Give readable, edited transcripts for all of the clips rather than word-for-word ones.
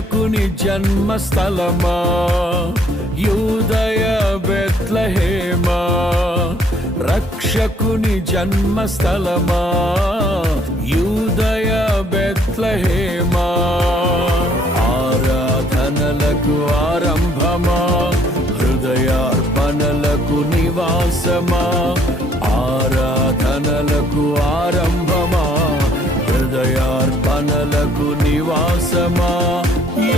రక్షకుని జన్మస్థలమా యూదయ బెత్లెహేమా, రక్షకుని జన్మస్థలమా యూదయ బెత్లెహేమా. ఆరాధనలకు ఆరంభమా, హృదయార్పణలకు నివాసమా, ఆరాధనలకు ఆరంభమా, హృదయార్పణలకు నివాసమా.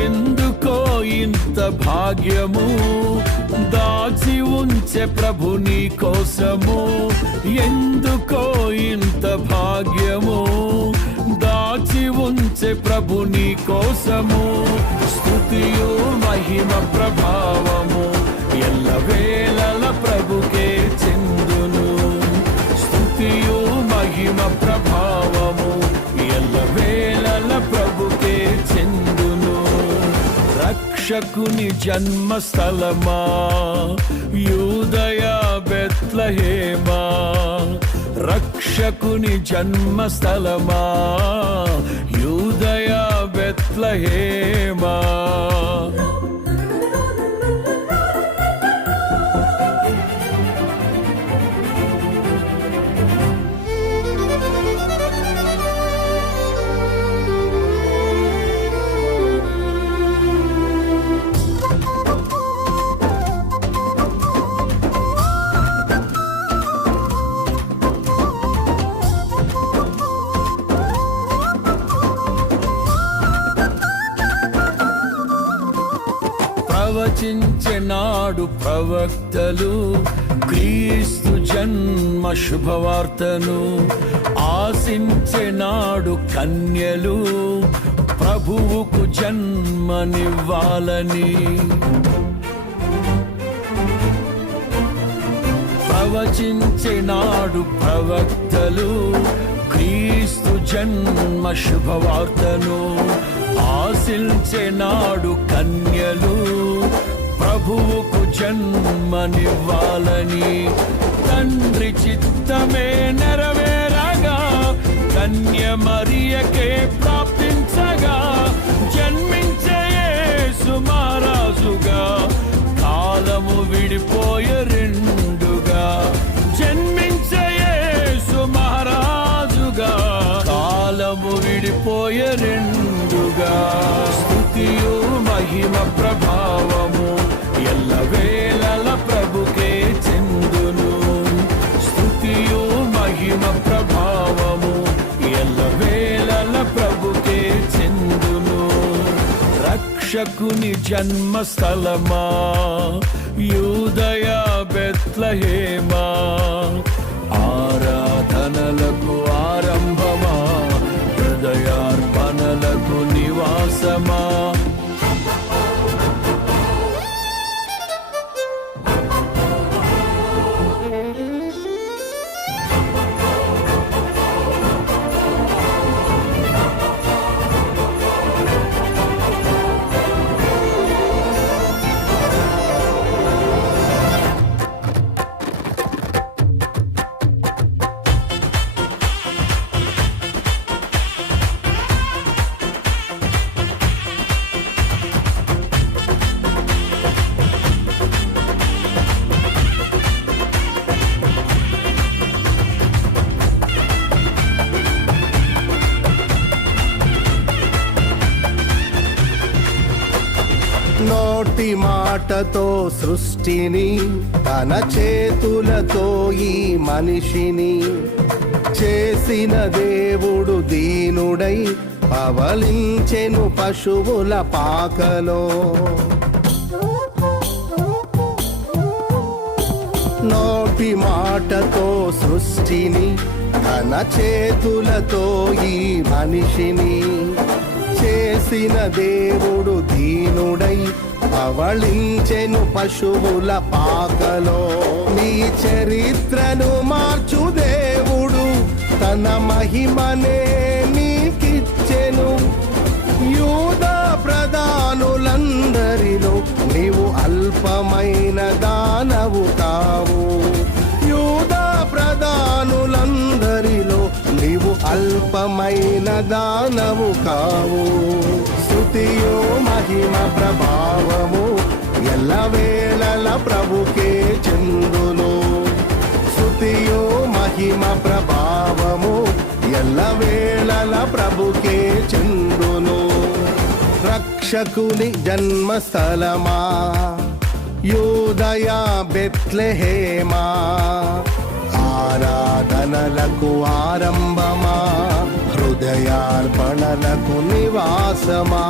ఎందుకో ఇంత భాగ్యము దాచి ఉంచే ప్రభు నీ కోసము, ఎందుకో ఇంత భాగ్యము దాచి ఉంచే ప్రభు నీ కోసము. స్తుతియు మహిమ ప్రభావము ఎల్లవేళల ప్రభుకే చెందును, స్తుతియు మహిమ ప్రభావము ఎల్లవేళల ప్రభుకే చెందును. రక్షకుని జన్మస్థలమా యూదయ బెత్లెహేమా, రక్షకుని జన్మస్థలమా యూదయ బెత్లెహేమా. ప్రవచించెనాడు ప్రవక్తలు క్రీస్తు జన్మ శుభవార్తను, ఆశించెనాడు కన్యలు ప్రభువుకు జన్మనివ్వాలని. ప్రవచించెనాడు ప్రవక్తలు క్రీస్తు జన్మ శుభవార్తను, ఆశించెనాడు కన్యలు ప్రభువుకు జన్మనివ్వాలని. తండ్రి చిత్తమే నెరవేరగా కన్య మరియకే ప్రాప్తించగా, జన్మించే యేసు మహారాజుగా కాలము విడిపోయే రెండుగా, జన్మించే యేసు మహారాజుగా కాలము విడిపోయే రెండుగా. స్తుతియు మహిమ ప్రభావము ఎల్లవేళల ప్రభుకే చెందును, స్తుతియు మహిమ ప్రభావము ఎల్లవేళల ప్రభుకే చెందును. రక్షకుని జన్మస్థలమా యూదయ బెత్లెహేమా, ఆరాధనలకు ఆరంభమా, హృదయార్పణలకు నివాసమా. నోటి మాటతో సృష్టిని, తన చేతులతో ఈ మనిషిని చేసిన దేవుడు దీనుడై పవలించెను పశువుల పాకలో. నోటి మాటతో సృష్టిని, తన చేతులతో ఈ మనిషిని చేసిన దేవుడు దీనుడై పవళించెను పశువుల పాకలో. నీ చరిత్రను మార్చు దేవుడు తన మహిమనే నీకిచ్చెను. యూదా ప్రధానులందరిలో నీవు అల్పమైన దానవు కావు, యూదా ప్రధానులందరిలో నీవు అల్పమైన దానవు కావు. స్తుతియు మహిమ ప్రభావము ఎల్లవేళల ప్రభుకే చెందును. స్తుతియు మహిమ ప్రభావము ఎల్లవేళల ప్రభుకే చెందును. రక్షకుని జన్మస్థలమా యూదయ బెత్లెహేమా, ఆరాధనలకు ఆరంభమా హృదయార్పణలకు నివాసమా.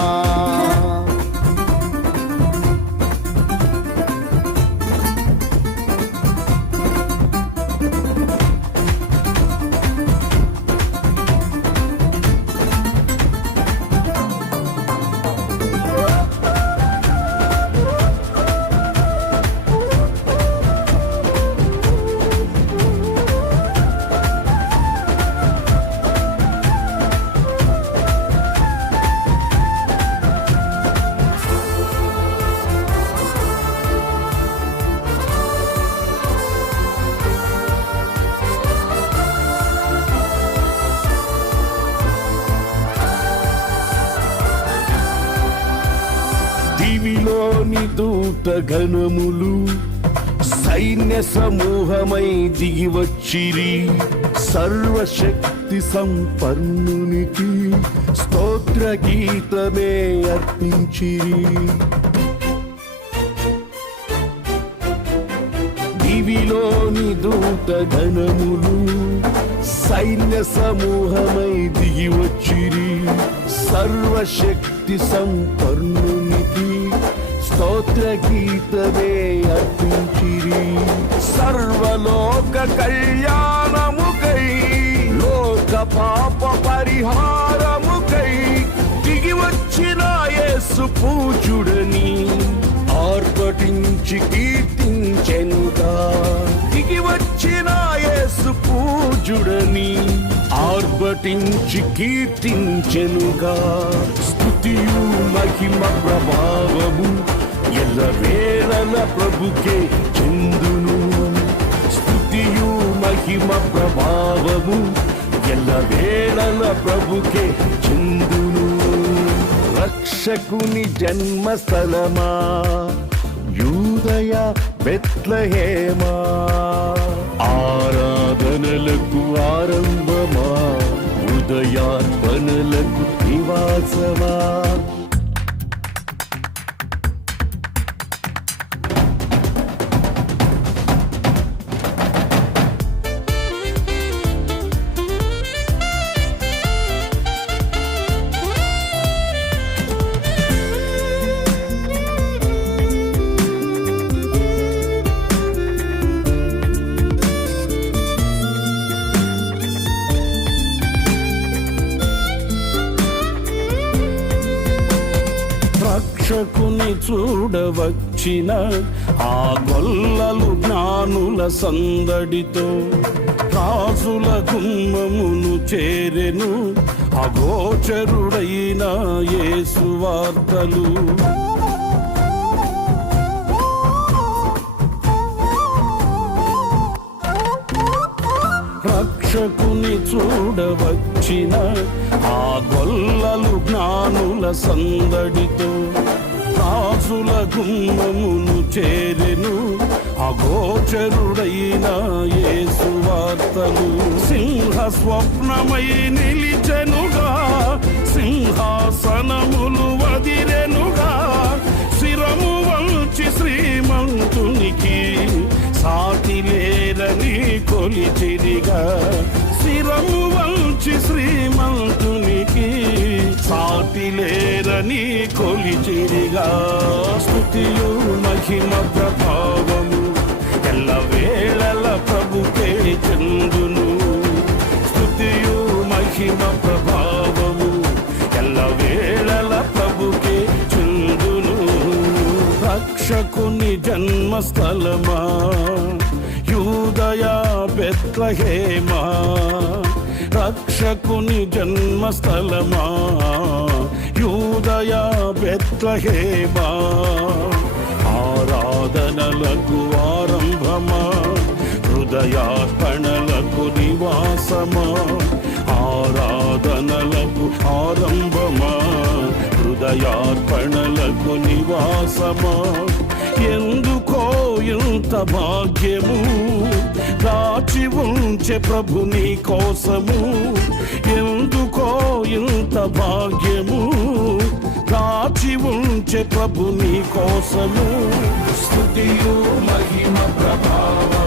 దివిలోని దూత గణములు సైన్య సమూహమై దిగి వచ్చిరి. సర్వశక్తి సంపన్నునికి స్తోత్ర గీతమే అర్పించిరి. దివిలోని దూత గణములు సైన్య సమూహమై దిగి వచ్చిరి. సర్వశక్తి సంపన్నునికి స్తోత్ర గీతమే అర్పించిరి. సర్వలోక కళ్యాణముకై లోక పాప పరిహారముకై దిగి వచ్చిన యేసు పూజుడని ఆర్భటించి కీర్తించెనుగా. దిగి వచ్చిన యేసు పూజుడని ఆర్భటించి కీర్తించెనుగా. స్తుతియు మహిమ ప్రభావము ఎల్లవేళల ప్రభుకే చెందును. స్తుతియు మహిమ ప్రభావము ఎల్లవేళల ప్రభుకే చెందును. రక్షకుని జన్మస్థలమా యూదయ బెత్లెహేమా, ఆరాధనలకు ఆరంభమా హృదయార్పణలకు నివాసమా. రక్షకుని చూడవచ్చిన ఆ గొల్లలు జ్ఞానుల సందడితో రాజుల గుమ్మమును చేరెను అగోచరుడైన యేసు వార్తలు. రక్షకుని చూడవచ్చిన ఆ గొల్లలు జ్ఞానుల సందడితో రాజుల గుమ్మమును చేరెను అగోచరుడైన యేసు వార్తలు. సింహ స్వప్నమై నిలిచెనుగా, సింహాసనములు వదిరెనుగా. శిరము వంచి శ్రీమంతునికి సాటి లేరని కొలిచిరిగా. శిరము వంచి శ్రీమంతునికి సాటి లేరని కొలిచిరిగా. స్తుతియు మహిమ ప్రభావము ఎల్లవేళల ప్రభుకే చెందును. స్తుతియు మహిమ ప్రభావము ఎల్లవేళల ప్రభుకే చెందును. రక్షకుని జన్మస్థలమా యూదయ బెత్లెహేమా, రక్షకుని జన్మస్థలమా యూదయ బెత్లెహేమా, ఆరాధనలకు ఆరంభమా హృదయార్పణలకు నివాసమా. ఆరాధనలకు ఆరంభమా హృదయ హృదయార్పణలకు నివాసమా ఎందుకో ఇంత భాగ్యము దాచి ఉంచే ప్రభు నీ కోసము ఎందుకో ఇంత భాగ్యము దాచి ఉంచే ప్రభు నీ కోసము స్తుతియు మహిమ ప్రభావ